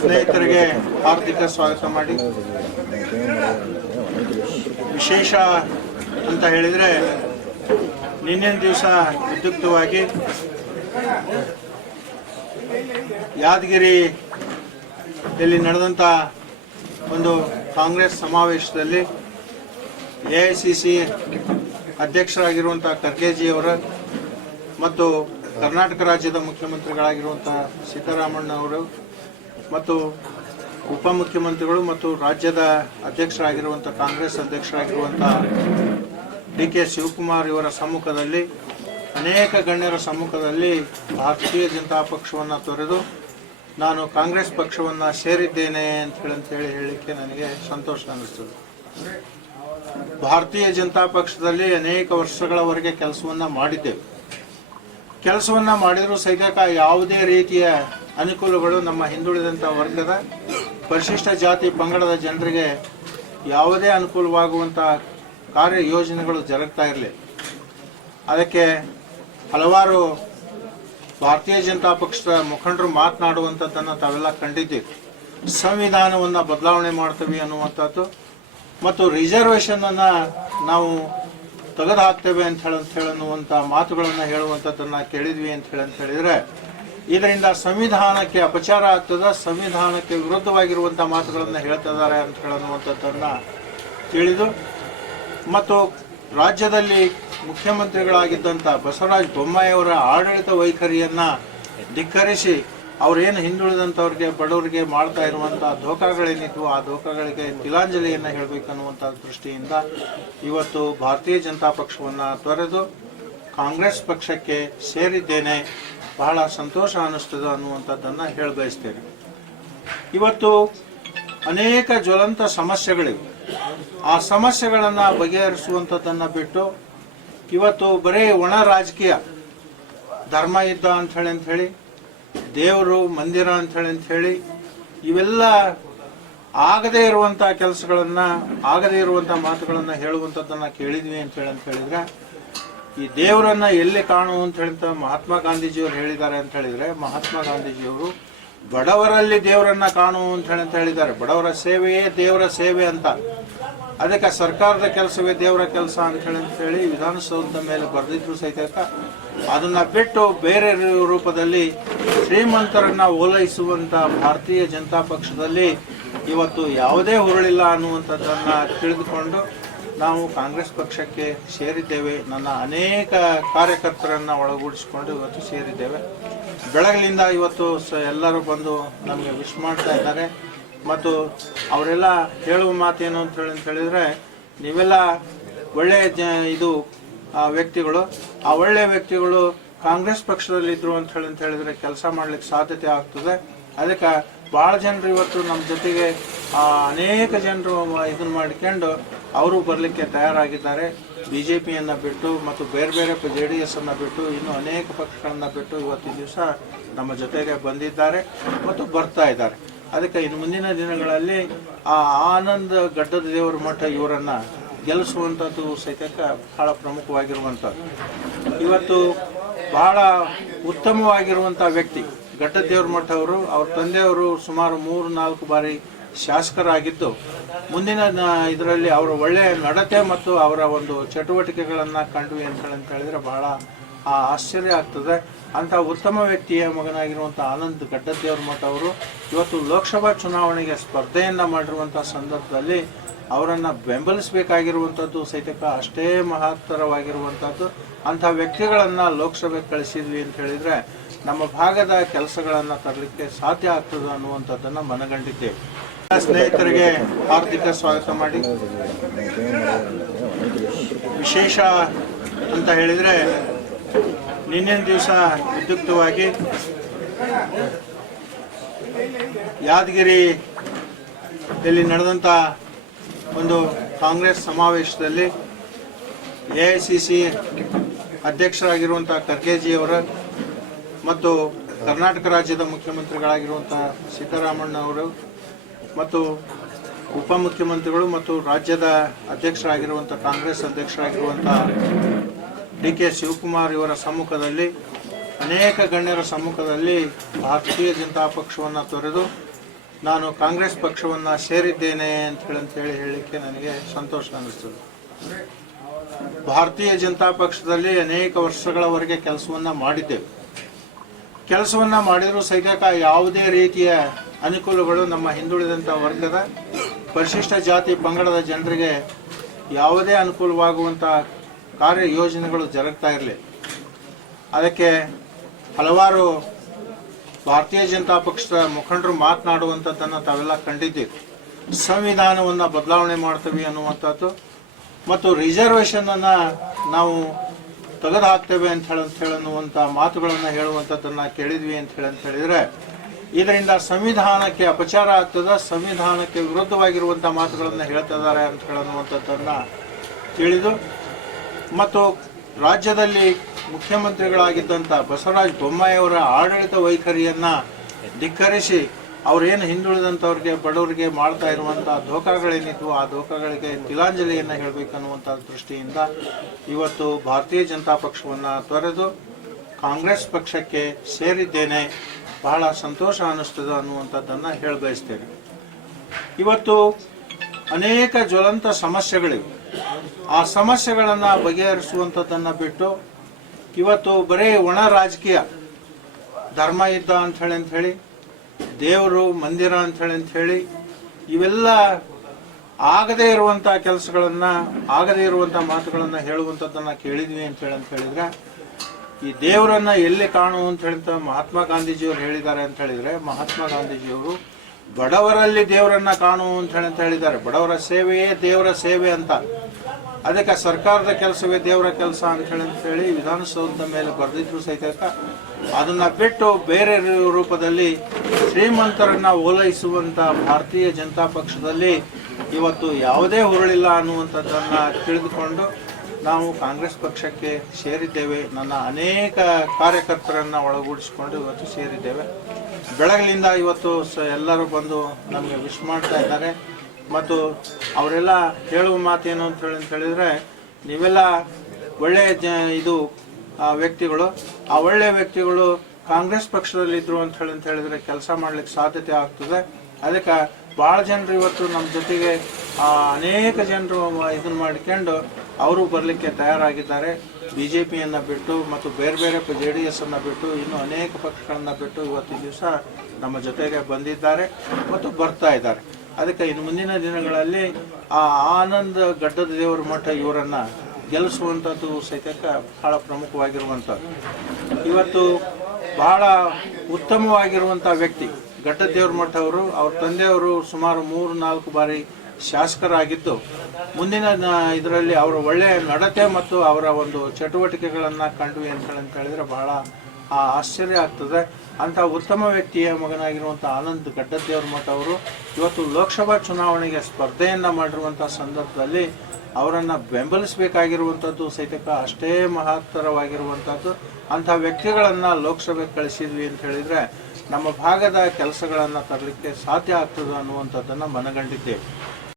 ಸ್ನೇಹಿತರಿಗೆ ಹಾರ್ದಿಕ ಸ್ವಾಗತ ಮಾಡಿ. ವಿಶೇಷ ಅಂತ ಹೇಳಿದರೆ ನಿನ್ನೆ ದಿವಸ ವಿದ್ಯುಕ್ತವಾಗಿ ಯಾದಗಿರಿ ಇಲ್ಲಿ ನಡೆದಂಥ ಒಂದು ಕಾಂಗ್ರೆಸ್ ಸಮಾವೇಶದಲ್ಲಿ ಎ ಐ ಸಿ ಸಿ ಅಧ್ಯಕ್ಷರಾಗಿರುವಂಥ ಖರ್ಗೆಜಿಯವರ ಮತ್ತು ಕರ್ನಾಟಕ ರಾಜ್ಯದ ಮುಖ್ಯಮಂತ್ರಿಗಳಾಗಿರುವಂಥ ಸಿದ್ದರಾಮಣ್ಣ ಅವರು ಮತ್ತು ಉಪಮುಖ್ಯಮಂತ್ರಿಗಳು ಮತ್ತು ರಾಜ್ಯದ ಅಧ್ಯಕ್ಷರಾಗಿರುವಂಥ ಕಾಂಗ್ರೆಸ್ ಅಧ್ಯಕ್ಷರಾಗಿರುವಂಥ ಡಿ ಕೆ ಶಿವಕುಮಾರ್ ಇವರ ಸಮ್ಮುಖದಲ್ಲಿ, ಅನೇಕ ಗಣ್ಯರ ಸಮ್ಮುಖದಲ್ಲಿ ಭಾರತೀಯ ಜನತಾ ಪಕ್ಷವನ್ನು ತೊರೆದು ನಾನು ಕಾಂಗ್ರೆಸ್ ಪಕ್ಷವನ್ನು ಸೇರಿದ್ದೇನೆ ಅಂತ ಹೇಳಿ ಹೇಳಲಿಕ್ಕೆ ನನಗೆ ಸಂತೋಷ ಅನ್ನಿಸ್ತದೆ. ಭಾರತೀಯ ಜನತಾ ಪಕ್ಷದಲ್ಲಿ ಅನೇಕ ವರ್ಷಗಳವರೆಗೆ ಕೆಲಸವನ್ನು ಮಾಡಿದ್ದೇವೆ. ಕೆಲಸವನ್ನ ಮಾಡಿದರೂ ಸಹಿತ ಯಾವುದೇ ರೀತಿಯ ಅನುಕೂಲಗಳು ನಮ್ಮ ಹಿಂದುಳಿದಂಥ ವರ್ಗದ ಪರಿಶಿಷ್ಟ ಜಾತಿ ಪಂಗಡದ ಜನರಿಗೆ ಯಾವುದೇ ಅನುಕೂಲವಾಗುವಂಥ ಕಾರ್ಯ ಯೋಜನೆಗಳು ಜರುಗ್ತಾ ಇರಲಿ. ಅದಕ್ಕೆ ಹಲವಾರು ಭಾರತೀಯ ಜನತಾ ಪಕ್ಷದ ಮುಖಂಡರು ಮಾತನಾಡುವಂಥದ್ದನ್ನು ತಾವೆಲ್ಲ ಕಂಡಿದ್ದೀವಿ ಸಂವಿಧಾನವನ್ನು ಬದಲಾವಣೆ ಮಾಡ್ತೀವಿ ಅನ್ನುವಂಥದ್ದು ಮತ್ತು ರಿಸರ್ವೇಷನನ್ನು ನಾವು ತೆಗೆದು ಹಾಕ್ತೇವೆ ಅಂತ ಹೇಳಿ ಅಂತ ಹೇಳುವಂಥ ಮಾತುಗಳನ್ನು ಹೇಳುವಂಥದ್ದನ್ನು ಕೇಳಿದ್ವಿ ಅಂತ ಹೇಳಿ ಅಂತ ಹೇಳಿದ್ರೆ, ಇದರಿಂದ ಸಂವಿಧಾನಕ್ಕೆ ಅಪಚಾರ ಆಗ್ತದ, ಸಂವಿಧಾನಕ್ಕೆ ವಿರುದ್ಧವಾಗಿರುವಂಥ ಮಾತುಗಳನ್ನು ಹೇಳ್ತಿದ್ದಾರೆ ಅಂತ ಹೇಳುವಂಥದ್ದನ್ನ ತಿಳಿದು, ಮತ್ತು ರಾಜ್ಯದಲ್ಲಿ ಮುಖ್ಯಮಂತ್ರಿಗಳಾಗಿದ್ದಂಥ ಬಸವರಾಜ ಬೊಮ್ಮಾಯಿಯವರ ಆಡಳಿತ ವೈಖರಿಯನ್ನ ಧಿಕ್ಕರಿಸಿ ಅವ್ರೇನು ಹಿಂದುಳಿದಂಥವ್ರಿಗೆ ಬಡವರಿಗೆ ಮಾಡ್ತಾ ಇರುವಂಥ ಧೋಕಾಗಳೇನಿದ್ವು, ಆ ಧೋಕಾಗಳಿಗೆ ತಿಲಾಂಜಲಿಯನ್ನು ಹೇಳಬೇಕನ್ನುವಂಥ ದೃಷ್ಟಿಯಿಂದ ಇವತ್ತು ಭಾರತೀಯ ಜನತಾ ಪಕ್ಷವನ್ನು ತೊರೆದು ಕಾಂಗ್ರೆಸ್ ಪಕ್ಷಕ್ಕೆ ಸೇರಿದ್ದೇನೆ, ಬಹಳ ಸಂತೋಷ ಅನ್ನಿಸ್ತದೆ ಅನ್ನುವಂಥದ್ದನ್ನು ಹೇಳಬಯಸ್ತೇನೆ. ಇವತ್ತು ಅನೇಕ ಜ್ವಲಂತ ಸಮಸ್ಯೆಗಳಿವೆ. ಆ ಸಮಸ್ಯೆಗಳನ್ನು ಬಗೆಹರಿಸುವಂಥದ್ದನ್ನು ಬಿಟ್ಟು ಇವತ್ತು ಬರೀ ಒಣ ರಾಜಕೀಯ, ಧರ್ಮ ಯುದ್ಧ ಅಂಥೇಳಿ ಅಂಥೇಳಿ ದೇವರು ಮಂದಿರ ಅಂತ ಹೇಳಿ ಇವೆಲ್ಲ ಆಗದೇ ಇರುವಂತ ಕೆಲಸಗಳನ್ನ, ಆಗದೇ ಇರುವಂತ ಮಾತುಗಳನ್ನ ಹೇಳುವಂಥದ್ದನ್ನು ಕೇಳಿದ್ವಿ ಅಂತ ಹೇಳಿ ಅಂತ ಹೇಳಿದ್ರೆ, ಈ ದೇವರನ್ನ ಎಲ್ಲಿ ಕಾಣು ಅಂತ ಹೇಳಿದ ಮಹಾತ್ಮ ಗಾಂಧೀಜಿಯವರು ಹೇಳಿದ್ದಾರೆ ಅಂತ ಹೇಳಿದ್ರೆ, ಮಹಾತ್ಮ ಗಾಂಧೀಜಿಯವರು ಬಡವರಲ್ಲಿ ದೇವರನ್ನ ಕಾಣು ಅಂತ ಹೇಳಿ ಅಂತ ಹೇಳಿದ್ದಾರೆ. ಬಡವರ ಸೇವೆಯೇ ದೇವರ ಸೇವೆ ಅಂತ. ಅದಕ್ಕೆ ಸರ್ಕಾರದ ಕೆಲಸವೇ ದೇವರ ಕೆಲಸ ಅಂತ ಹೇಳಿ ಅಂತ ಹೇಳಿ ವಿಧಾನಸೌಧದ ಮೇಲೆ ಬರೆದಿದ್ರು ಸಹಿತ ಅದನ್ನ ಬಿಟ್ಟು ಬೇರೆ ರೂಪದಲ್ಲಿ ಶ್ರೀಮಂತರನ್ನ ಓಲೈಸುವಂತ ಭಾರತೀಯ ಜನತಾ ಪಕ್ಷದಲ್ಲಿ ಇವತ್ತು ಯಾವುದೇ ಹುರುಳಿಲ್ಲ ಅನ್ನುವಂಥದ್ದನ್ನ ತಿಳಿದುಕೊಂಡು ನಾವು ಕಾಂಗ್ರೆಸ್ ಪಕ್ಷಕ್ಕೆ ಸೇರಿದ್ದೇವೆ. ನನ್ನ ಅನೇಕ ಕಾರ್ಯಕರ್ತರನ್ನ ಒಳಗೂಡಿಸಿಕೊಂಡು ಇವತ್ತು ಸೇರಿದ್ದೇವೆ. ಬೆಳಗಿನಿಂದ ಇವತ್ತು ಎಲ್ಲರೂ ಬಂದು ನಮಗೆ ವಿಶ್ ಮಾಡ್ತಾ ಇದ್ದಾರೆ. ಮತ್ತು ಅವರೆಲ್ಲ ಹೇಳುವ ಮಾತೇನು ಅಂತ ಹೇಳಿ ಅಂತ ಹೇಳಿದ್ರೆ, ನೀವೆಲ್ಲ ಒಳ್ಳೆಯ ಇದು ವ್ಯಕ್ತಿಗಳು. ಆ ಒಳ್ಳೆಯ ವ್ಯಕ್ತಿಗಳು ಕಾಂಗ್ರೆಸ್ ಪಕ್ಷದಲ್ಲಿದ್ದರು ಅಂತ ಹೇಳಿ ಅಂತ ಹೇಳಿದ್ರೆ ಕೆಲಸ ಮಾಡ್ಲಿಕ್ಕೆ ಸಾಧ್ಯತೆ ಆಗ್ತದೆ. ಅದಕ್ಕೆ ಭಾಳ ಜನರು ಇವತ್ತು ನಮ್ಮ ಜೊತೆಗೆ ಅನೇಕ ಜನರು ಇದನ್ನ ಮಾಡ್ಕೊಂಡು ಅವರು ಬರಲಿಕ್ಕೆ ತಯಾರಾಗಿದ್ದಾರೆ. ಬಿ ಜೆ ಪಿಯನ್ನು ಬಿಟ್ಟು ಮತ್ತು ಬೇರೆ ಬೇರೆ ಜೆ ಡಿ ಎಸ್ ಅನ್ನು ಬಿಟ್ಟು ಇನ್ನೂ ಅನೇಕ ಪಕ್ಷಗಳನ್ನು ಬಿಟ್ಟು ಇವತ್ತಿನ ದಿವಸ ನಮ್ಮ ಜೊತೆಗೆ ಬಂದಿದ್ದಾರೆ ಮತ್ತು ಬರ್ತಾ ಇದ್ದಾರೆ. ಅದಕ್ಕೆ ಇನ್ನು ಮುಂದಿನ ದಿನಗಳಲ್ಲಿ ಆ ಆನಂದ ಗಡ್ಡದ ದೇವರ ಮಠ ಇವರನ್ನ ಗೆಲ್ಲಿಸುವಂಥದ್ದು ಸಹಿತಕ್ಕೆ ಬಹಳ ಪ್ರಮುಖವಾಗಿರುವಂಥದ್ದು. ಇವತ್ತು ಬಹಳ ಉತ್ತಮವಾಗಿರುವಂಥ ವ್ಯಕ್ತಿ. ಘಟ್ಟದೇವ್ರ ಮಠ ಅವರು, ಅವ್ರ ತಂದೆಯವರು ಸುಮಾರು ಮೂರು, ನಾಲ್ಕು ಬಾರಿ ಶಾಸಕರಾಗಿದ್ದು, ಮುಂದಿನ ಇದರಲ್ಲಿ ಅವರ ಒಳ್ಳೆಯ ನಡತೆ ಮತ್ತು ಅವರ ಒಂದು ಚಟುವಟಿಕೆಗಳನ್ನು ಕಂಡ್ವಿ ಅಂತ ಹೇಳಿ ಅಂತ ಹೇಳಿದ್ರೆ ಬಹಳ ಆ, ಆಶ್ಚರ್ಯ ಆಗ್ತದೆ. ಅಂತ ಉತ್ತಮ ವ್ಯಕ್ತಿಯ ಮಗನಾಗಿರುವಂಥ ಆನಂದ್ ಗಡ್ಡದೇವ್ರ ಮಠ ಅವರು ಇವತ್ತು ಲೋಕಸಭಾ ಚುನಾವಣೆಗೆ ಸ್ಪರ್ಧೆಯನ್ನು ಮಾಡಿರುವಂಥ ಸಂದರ್ಭದಲ್ಲಿ ಅವರನ್ನು ಬೆಂಬಲಿಸಬೇಕಾಗಿರುವಂಥದ್ದು ಸಹಿತ ಅಷ್ಟೇ ಮಹತ್ತರವಾಗಿರುವಂಥದ್ದು. ಅಂಥ ವ್ಯಕ್ತಿಗಳನ್ನು ಲೋಕಸಭೆಗೆ ಕಳಿಸಿದ್ವಿ ಅಂತ ಹೇಳಿದ್ರೆ ನಮ್ಮ ಭಾಗದ ಕೆಲಸಗಳನ್ನು ತರಲಿಕ್ಕೆ ಸಾಧ್ಯ ಆಗ್ತದೆ ಅನ್ನುವಂಥದ್ದನ್ನ ಮನಗಂಡಿದ್ದೇವೆ. ಸ್ನೇಹಿತರಿಗೆ ಹಾರ್ದಿಕ ಸ್ವಾಗತ ಮಾಡಿ. ವಿಶೇಷ ಅಂತ ಹೇಳಿದ್ರೆ ನಿನ್ನೆ ದಿವಸ ವಿದ್ಯುಕ್ತವಾಗಿ ಯಾದಗಿರಿ ಇಲ್ಲಿ ನಡೆದಂಥ ಒಂದು ಕಾಂಗ್ರೆಸ್ ಸಮಾವೇಶದಲ್ಲಿ ಎ ಐ ಸಿ ಸಿ ಅಧ್ಯಕ್ಷರಾಗಿರುವಂಥ ಖರ್ಗೆಜಿಯವರ ಮತ್ತು ಕರ್ನಾಟಕ ರಾಜ್ಯದ ಮುಖ್ಯಮಂತ್ರಿಗಳಾಗಿರುವಂಥ ಸಿದ್ದರಾಮಣ್ಣವರು ಮತ್ತು ಉಪಮುಖ್ಯಮಂತ್ರಿಗಳು ಮತ್ತು ರಾಜ್ಯದ ಅಧ್ಯಕ್ಷರಾಗಿರುವಂಥ ಕಾಂಗ್ರೆಸ್ ಅಧ್ಯಕ್ಷರಾಗಿರುವಂಥ ಡಿ ಕೆ ಶಿವಕುಮಾರ್ ಇವರ ಸಮ್ಮುಖದಲ್ಲಿ, ಅನೇಕ ಗಣ್ಯರ ಸಮ್ಮುಖದಲ್ಲಿ ಭಾರತೀಯ ಜನತಾ ಪಕ್ಷವನ್ನು ತೊರೆದು ನಾನು ಕಾಂಗ್ರೆಸ್ ಪಕ್ಷವನ್ನು ಸೇರಿದ್ದೇನೆ ಅಂತ ಹೇಳಿ ಹೇಳಲಿಕ್ಕೆ ನನಗೆ ಸಂತೋಷ ಅನ್ನಿಸ್ತದೆ. ಭಾರತೀಯ ಜನತಾ ಪಕ್ಷದಲ್ಲಿ ಅನೇಕ ವರ್ಷಗಳವರೆಗೆ ಕೆಲಸವನ್ನು ಮಾಡಿದ್ದೇವೆ. ಕೆಲಸವನ್ನು ಮಾಡಿದರೂ ಸಹಿತ ಯಾವುದೇ ರೀತಿಯ ಅನುಕೂಲಗಳು ನಮ್ಮ ಹಿಂದುಳಿದಂಥ ವರ್ಗದ, ಪರಿಶಿಷ್ಟ ಜಾತಿ ಪಂಗಡದ ಜನರಿಗೆ ಯಾವುದೇ ಅನುಕೂಲವಾಗುವಂಥ ಕಾರ್ಯ ಯೋಜನೆಗಳು ಜರುಗ್ತಾ ಇರಲಿ. ಅದಕ್ಕೆ ಹಲವಾರು ಭಾರತೀಯ ಜನತಾ ಪಕ್ಷದ ಮುಖಂಡರು ಮಾತನಾಡುವಂಥದ್ದನ್ನು ತಾವೆಲ್ಲ ಕಂಡಿದ್ದೀವಿ ಸಂವಿಧಾನವನ್ನು ಬದಲಾವಣೆ ಮಾಡ್ತೀವಿ ಅನ್ನುವಂಥದ್ದು ಮತ್ತು ರಿಸರ್ವೇಷನನ್ನು ನಾವು ತೆಗೆದು ಹಾಕ್ತೇವೆ ಅಂತ ಹೇಳಿ ಅಂತ ಹೇಳಿ ಅನ್ನುವಂಥ ಮಾತುಗಳನ್ನು ಹೇಳುವಂಥದ್ದನ್ನು ಕೇಳಿದ್ವಿ ಅಂತ ಹೇಳಿ ಅಂತ ಹೇಳಿದರೆ, ಇದರಿಂದ ಸಂವಿಧಾನಕ್ಕೆ ಅಪಚಾರ ಆಗ್ತದ, ಸಂವಿಧಾನಕ್ಕೆ ವಿರುದ್ಧವಾಗಿರುವಂಥ ಮಾತುಗಳನ್ನು ಹೇಳ್ತಾ ಇದ್ದಾರೆ ಅಂತ ಹೇಳುವಂಥದ್ದನ್ನು ತಿಳಿದು ಮತ್ತು ರಾಜ್ಯದಲ್ಲಿ ಮುಖ್ಯಮಂತ್ರಿಗಳಾಗಿದ್ದಂಥ ಬಸವರಾಜ ಬೊಮ್ಮಾಯಿಯವರ ಆಡಳಿತ ವೈಖರಿಯನ್ನು ಧಿಕ್ಕರಿಸಿ ಅವರೇನು ಹಿಂದುಳಿದಂಥವ್ರಿಗೆ ಬಡವರಿಗೆ ಮಾಡ್ತಾ ಇರುವಂಥ ಧೋಕಾಗಳೇನಿದ್ವು, ಆ ದೋಖಗಳಿಗೆ ತಿಲಾಂಜಲಿಯನ್ನು ಹೇಳಬೇಕನ್ನುವಂಥ ದೃಷ್ಟಿಯಿಂದ ಇವತ್ತು ಭಾರತೀಯ ಜನತಾ ಪಕ್ಷವನ್ನು ತೊರೆದು ಕಾಂಗ್ರೆಸ್ ಪಕ್ಷಕ್ಕೆ ಸೇರಿದ್ದೇನೆ. ಬಹಳ ಸಂತೋಷ ಅನ್ನಿಸ್ತದೆ ಅನ್ನುವಂಥದ್ದನ್ನು ಹೇಳಬಯಸ್ತೇನೆ. ಇವತ್ತು ಅನೇಕ ಜ್ವಲಂತ ಸಮಸ್ಯೆಗಳಿವೆ. ಆ ಸಮಸ್ಯೆಗಳನ್ನು ಬಗೆಹರಿಸುವಂಥದ್ದನ್ನು ಬಿಟ್ಟು ಇವತ್ತು ಬರೀ ಒಣ ರಾಜಕೀಯ, ಧರ್ಮ ಯುದ್ಧ ಅಂತ ಹೇಳಿ ದೇವರು ಮಂದಿರ ಅಂತ ಹೇಳಿ ಇವೆಲ್ಲ ಆಗದೇ ಇರುವಂಥ ಕೆಲಸಗಳನ್ನ, ಆಗದೇ ಇರುವಂಥ ಮಾತುಗಳನ್ನ ಹೇಳುವಂಥದ್ದನ್ನು ಕೇಳಿದ್ವಿ ಅಂತ ಹೇಳಿ ಅಂತ ಹೇಳಿದ್ರೆ, ಈ ದೇವರನ್ನ ಎಲ್ಲಿ ಕಾಣು ಅಂತ ಹೇಳಿದ ಮಹಾತ್ಮ ಗಾಂಧೀಜಿಯವರು ಹೇಳಿದ್ದಾರೆ ಅಂತ ಹೇಳಿದ್ರೆ ಮಹಾತ್ಮ ಗಾಂಧೀಜಿಯವರು ಬಡವರಲ್ಲಿ ದೇವರನ್ನ ಕಾಣು ಅಂತ ಹೇಳಿ ಅಂತ ಹೇಳಿದ್ದಾರೆ. ಬಡವರ ಸೇವೆಯೇ ದೇವರ ಸೇವೆ ಅಂತ. ಅದಕ್ಕೆ ಸರ್ಕಾರದ ಕೆಲಸವೇ ದೇವರ ಕೆಲಸ ಅಂತ ಹೇಳಿ ಅಂತ ಹೇಳಿ ವಿಧಾನಸೌಧದ ಮೇಲೆ ಬರೆದಿದ್ರು ಸಹಿತ ಅದನ್ನ ಬಿಟ್ಟು ಬೇರೆ ರೂಪದಲ್ಲಿ ಶ್ರೀಮಂತರನ್ನ ಓಲೈಸುವಂಥ ಭಾರತೀಯ ಜನತಾ ಪಕ್ಷದಲ್ಲಿ ಇವತ್ತು ಯಾವುದೇ ಹುರುಳಿಲ್ಲ ಅನ್ನುವಂಥದ್ದನ್ನು ತಿಳಿದುಕೊಂಡು ನಾವು ಕಾಂಗ್ರೆಸ್ ಪಕ್ಷಕ್ಕೆ ಸೇರಿದ್ದೇವೆ. ನನ್ನ ಅನೇಕ ಕಾರ್ಯಕರ್ತರನ್ನು ಒಳಗೂಡಿಸಿಕೊಂಡು ಇವತ್ತು ಸೇರಿದ್ದೇವೆ. ಬೆಳಗ್ಲಿಂದ ಇವತ್ತು ಸ ಎಲ್ಲರೂ ಬಂದು ನಮಗೆ ವಿಶ್ ಮಾಡ್ತಾ ಇದ್ದಾರೆ. ಮತ್ತು ಅವರೆಲ್ಲ ಹೇಳುವ ಮಾತೇನು ಅಂತೇಳಿ ಅಂತ ಹೇಳಿದ್ರೆ, ನೀವೆಲ್ಲ ಒಳ್ಳೆಯ ಜ ಇದು ವ್ಯಕ್ತಿಗಳು. ಆ ಒಳ್ಳೆಯ ವ್ಯಕ್ತಿಗಳು ಕಾಂಗ್ರೆಸ್ ಪಕ್ಷದಲ್ಲಿ ಇದ್ರು ಅಂತ ಹೇಳಿ ಅಂತ ಹೇಳಿದ್ರೆ ಕೆಲಸ ಮಾಡಲಿಕ್ಕೆ ಸಾಧ್ಯತೆ ಆಗ್ತದೆ. ಅದಕ್ಕೆ ಭಾಳ ಜನರು ಇವತ್ತು ನಮ್ಮ ಜೊತೆಗೆ ಅನೇಕ ಜನರು ಇದನ್ನು ಮಾಡ್ಕೊಂಡು ಅವರು ಬರಲಿಕ್ಕೆ ತಯಾರಾಗಿದ್ದಾರೆ. ಬಿ ಜೆ ಪಿಯನ್ನು ಬಿಟ್ಟು ಮತ್ತು ಬೇರೆ ಬೇರೆ ಜೆ ಡಿ ಎಸ್ ಅನ್ನು ಬಿಟ್ಟು ಇನ್ನೂ ಅನೇಕ ಪಕ್ಷಗಳನ್ನು ಬಿಟ್ಟು ಇವತ್ತಿನ ದಿವಸ ನಮ್ಮ ಜೊತೆಗೆ ಬಂದಿದ್ದಾರೆ ಮತ್ತು ಬರ್ತಾ ಇದ್ದಾರೆ. ಅದಕ್ಕೆ ಇನ್ನು ಮುಂದಿನ ದಿನಗಳಲ್ಲಿ ಆ ಆನಂದ ಗಡ್ಡದ ದೇವರ ಮಠ ಇವರನ್ನು ಗೆಲ್ಲಿಸುವಂಥದ್ದು ಸಹಿತ ಬಹಳ ಪ್ರಮುಖವಾಗಿರುವಂಥದ್ದು. ಇವತ್ತು ಬಹಳ ಉತ್ತಮವಾಗಿರುವಂಥ ವ್ಯಕ್ತಿ ಗಡ್ಡ ದೇವ್ರ ಮಠ ಅವರು. ಅವ್ರ ತಂದೆಯವರು ಸುಮಾರು ಮೂರು ನಾಲ್ಕು ಬಾರಿ ಶಾಸಕರಾಗಿದ್ದು, ಮುಂದಿನ ಇದರಲ್ಲಿ ಅವರ ಒಳ್ಳೆಯ ನಡತೆ ಮತ್ತು ಅವರ ಒಂದು ಚಟುವಟಿಕೆಗಳನ್ನು ಕಂಡ್ವಿ ಅಂತ ಹೇಳಿ ಅಂತ ಹೇಳಿದ್ರೆ ಬಹಳ ಆಶ್ಚರ್ಯ ಆಗ್ತದೆ. ಅಂತ ಉತ್ತಮ ವ್ಯಕ್ತಿಯ ಮಗನಾಗಿರುವಂಥ ಆನಂದ್ ಗಡ್ಡದೇವ್ರ ಮಠ ಅವರು ಇವತ್ತು ಲೋಕಸಭಾ ಚುನಾವಣೆಗೆ ಸ್ಪರ್ಧೆಯನ್ನ ಮಾಡಿರುವಂಥ ಸಂದರ್ಭದಲ್ಲಿ ಅವರನ್ನು ಬೆಂಬಲಿಸಬೇಕಾಗಿರುವಂಥದ್ದು ಸಹಿತ ಅಷ್ಟೇ ಮಹತ್ತರವಾಗಿರುವಂಥದ್ದು. ಅಂಥ ವ್ಯಕ್ತಿಗಳನ್ನ ಲೋಕಸಭೆಗೆ ಕಳಿಸಿದ್ವಿ ಅಂತ ಹೇಳಿದ್ರೆ ನಮ್ಮ ಭಾಗದ ಕೆಲಸಗಳನ್ನು ತರಲಿಕ್ಕೆ ಸಾಧ್ಯ ಆಗ್ತದೆ ಅನ್ನುವಂಥದ್ದನ್ನು ಮನಗಂಡಿದ್ದೇವೆ.